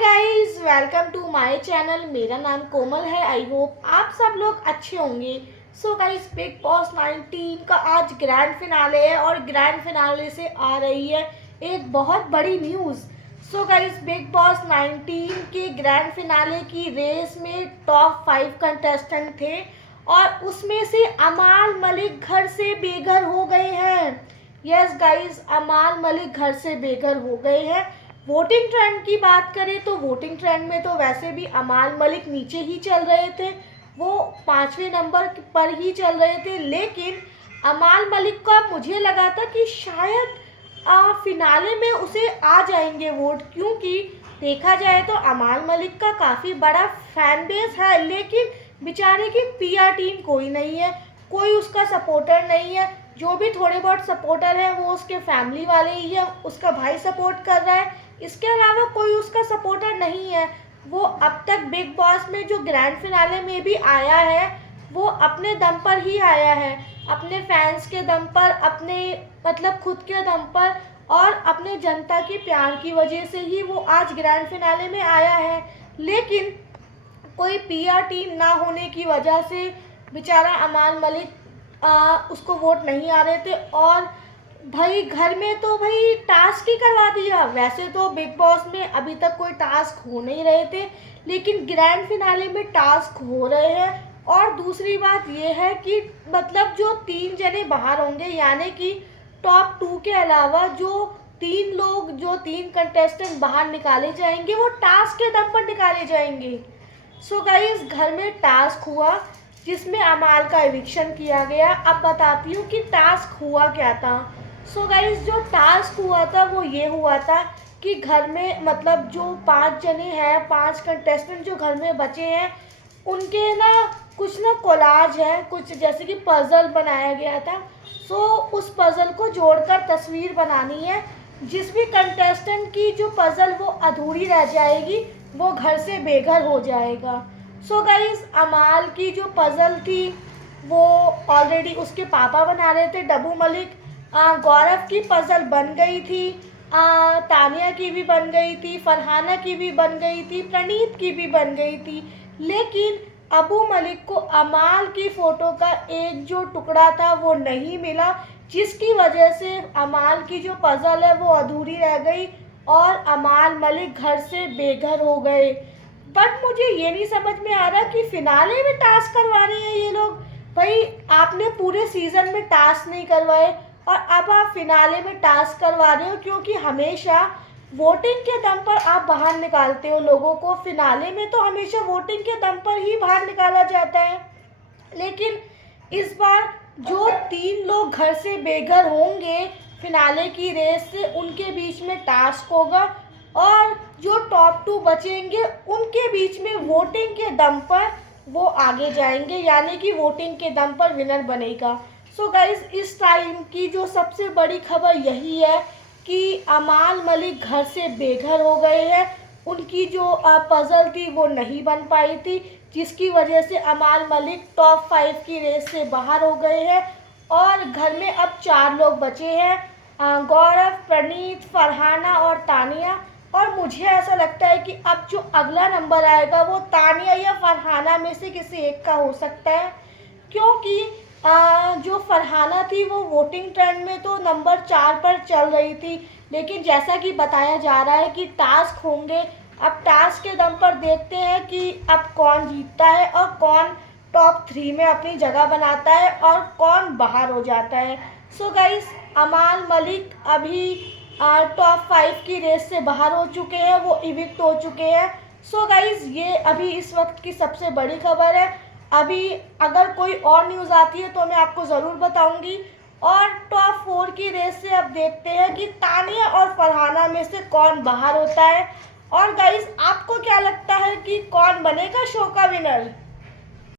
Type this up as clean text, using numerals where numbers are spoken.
Guys, welcome to my channel. मेरा नाम कोमल है। आई होप आप सब लोग अच्छे होंगे। सो गाइस, बिग बॉस 19 का आज ग्रैंड फिनाले है और ग्रैंड फिनाले से आ रही है एक बहुत बड़ी news. So guys, big boss 19 के ग्रैंड फिनाले की रेस में टॉप 5 कंटेस्टेंट थे और उसमें से अमाल मलिक घर से बेघर हो गए हैं। यस गाइस, अमाल मलिक घर से बेघर हो गए हैं। वोटिंग ट्रेंड की बात करें तो वोटिंग ट्रेंड में तो वैसे भी अमाल मलिक नीचे ही चल रहे थे, वो 5वें नंबर पर ही चल रहे थे। लेकिन अमाल मलिक का मुझे लगा था कि शायद फिनाले में उसे आ जाएंगे वोट, क्योंकि देखा जाए तो अमाल मलिक का काफ़ी बड़ा फैन बेस है, लेकिन बेचारे की पीआर टीम कोई नहीं है, कोई उसका सपोर्टर नहीं है। जो भी थोड़े बहुत सपोर्टर है वो उसके फैमिली वाले ही है, उसका भाई सपोर्ट कर रहा है, इसके अलावा कोई उसका सपोर्टर नहीं है। वो अब तक बिग बॉस में जो ग्रैंड फिनाले में भी आया है वो अपने दम पर ही आया है, अपने फैंस के दम पर, अपने मतलब खुद के दम पर और अपने जनता के प्यार की वजह से ही वो आज ग्रैंड फिनाले में आया है। लेकिन कोई पीआर टीम ना होने की वजह से बेचारा अमाल मलिक उसको वोट नहीं आ रहे थे। और भाई घर में तो भाई टास्क ही करवा दिया। वैसे तो बिग बॉस में अभी तक कोई टास्क हो नहीं रहे थे, लेकिन ग्रैंड फिनाले में टास्क हो रहे हैं। और दूसरी बात यह है कि मतलब जो 3 जने बाहर होंगे, यानी कि टॉप 2 के अलावा जो 3 लोग, जो 3 कंटेस्टेंट बाहर निकाले जाएंगे वो टास्क के दम पर निकाले जाएंगे। सो गाइस, घर में टास्क हुआ जिसमें अमाल का एविक्शन किया गया। अब बताती हूँ कि टास्क हुआ क्या था। सो गाइस, जो टास्क हुआ था वो ये हुआ था कि घर में मतलब जो 5 जने हैं, 5 कंटेस्टेंट जो घर में बचे हैं, उनके ना कुछ ना कोलाज है, कुछ जैसे कि पजल बनाया गया था। सो उस पजल को जोड़कर तस्वीर बनानी है। जिस भी कंटेस्टेंट की जो पजल वो अधूरी रह जाएगी वो घर से बेघर हो जाएगा। सो गाइस, अमाल की जो पजल थी वो ऑलरेडी उसके पापा बना रहे थे, डब्बू मलिक। गौरव की पजल बन गई थी, तानिया की भी बन गई थी, फरहाना की भी बन गई थी, प्रणीत की भी बन गई थी। लेकिन अबू मलिक को अमाल की फ़ोटो का एक जो टुकड़ा था वो नहीं मिला, जिसकी वजह से अमाल की जो पजल है वो अधूरी रह गई और अमाल मलिक घर से बेघर हो गए। बट मुझे ये नहीं समझ में आ रहा कि फिनाले में टास्क करवा रहे हैं ये लोग। भाई, आपने पूरे सीज़न में टास्क नहीं करवाए और अब आप फिनाले में टास्क करवा रहे हो, क्योंकि हमेशा वोटिंग के दम पर आप बाहर निकालते हो लोगों को। फिनाले में तो हमेशा वोटिंग के दम पर ही बाहर निकाला जाता है, लेकिन इस बार जो 3 लोग घर से बेघर होंगे फिनाले की रेस से, उनके बीच में टास्क होगा और जो टॉप 2 बचेंगे उनके बीच में वोटिंग के दम पर वो आगे जाएंगे, यानी कि वोटिंग के दम पर विनर बनेगा। सो गाइस, इस टाइम की जो सबसे बड़ी खबर यही है कि अमाल मलिक घर से बेघर हो गए हैं। उनकी जो पजल थी वो नहीं बन पाई थी, जिसकी वजह से अमाल मलिक टॉप 5 की रेस से बाहर हो गए हैं और घर में अब 4 लोग बचे हैं, गौरव, प्रणीत, फरहाना और तानिया। और मुझे ऐसा लगता है कि अब जो अगला नंबर आएगा वो तानिया या फरहाना में से किसी एक का हो सकता है, क्योंकि जो फरहाना थी वो वोटिंग ट्रेंड में तो नंबर 4 पर चल रही थी। लेकिन जैसा कि बताया जा रहा है कि टास्क होंगे, अब टास्क के दम पर देखते हैं कि अब कौन जीतता है और कौन टॉप 3 में अपनी जगह बनाता है और कौन बाहर हो जाता है। सो गाइस, अमाल मलिक अभी टॉप 5 की रेस से बाहर हो चुके हैं, वो इविक्ट हो चुके हैं। सो गाइस, ये अभी इस वक्त की सबसे बड़ी खबर है। अभी अगर कोई और न्यूज़ आती है तो मैं आपको ज़रूर बताऊंगी। और टॉप 4 की रेस से अब देखते हैं कि तानिया और फरहाना में से कौन बाहर होता है। और गाइस, आपको क्या लगता है कि कौन बनेगा शो का विनर?